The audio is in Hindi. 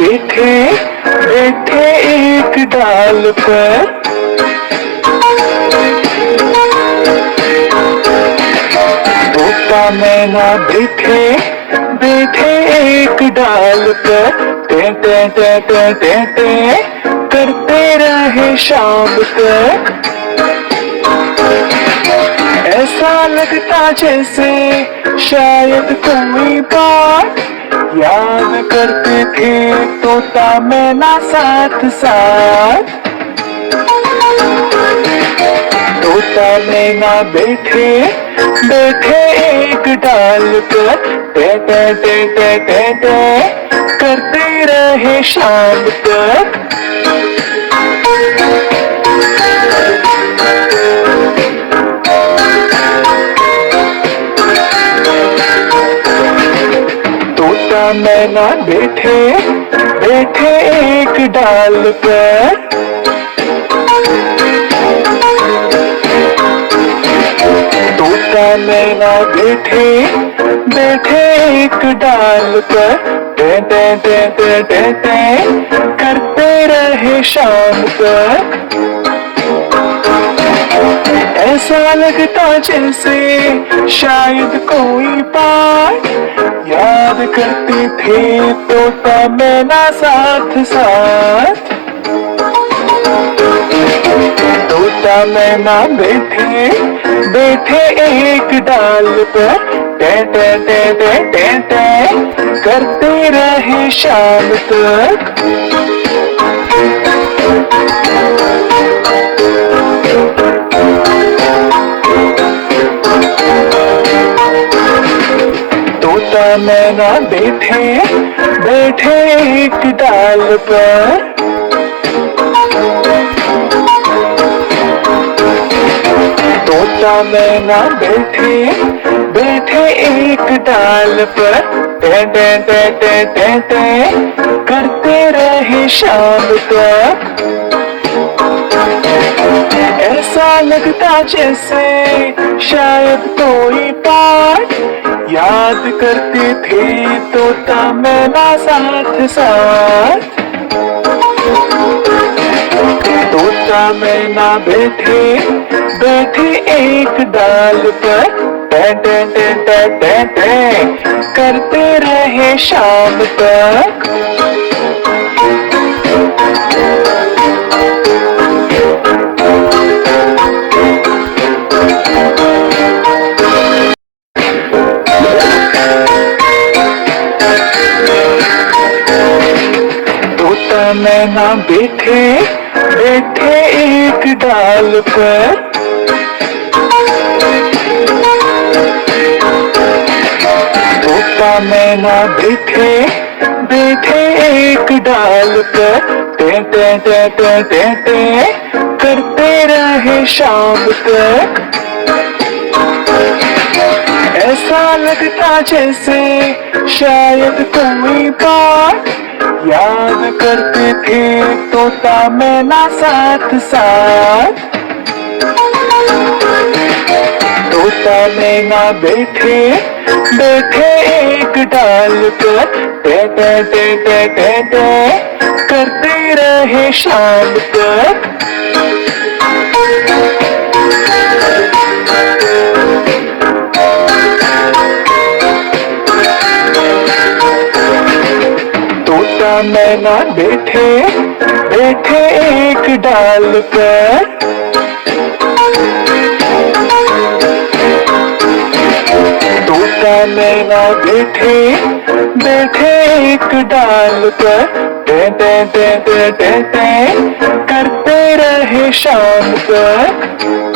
बैठे बैठे एक डाल पर। तोता मैना बैठे बैठे एक डाल पर, टे टे टे टे टे टे करते रहे शाम तक। ऐसा लगता जैसे शायद कोई बात याद करते थे तोता मैना साथ साथ। तोता मैना बैठे बैठे एक डाल पर, टे टे टे टे टे टे करते रहे शाम तक। तोता मैना बैठे बैठे एक डाल पर। तोता मैना बैठे बैठे एक डाल पर, टे टे टे टे टे टे करते रहे शाम तक। ऐसा लगता जैसे शायद कोई बात याद करते थे तोता मैना साथ साथ। तोता मैना बैठे बैठे एक डाल पर, टे टे टे टे टे टे करते रहे शाम तक। तोता मैना बैठे बैठे एक डाल पर। तोता मैना बैठे बैठे एक डाल पर, टे टे टे टे टे टे करते रहे शाम तक। ऐसा लगता जैसे शायद कोई बात याद करते थे तोता मैना साथ साथ। तोता मैना बैठे बैठे एक डाल पर, टे टे टे टे टे टे करते रहे शाम तक। तोता मैना बैठे बैठे एक डाल पर। तोता मैना बैठे बैठे एक डाल पर, टे टे टे टे टे टे करते रहे शाम तक। ऐसा लगता जैसे शायद कोई बात याद करते थे तोता मैना साथ साथ। तोता मैना बैठे बैठे एक डाल पर, टे टे टे टे टे टे करते रहे शाम तक। तोता मैना बैठे बैठे एक डाल पर। तोता मैना बैठे बैठे एक डाल पर, टे टे टे टे टे टे करते रहे शाम तक।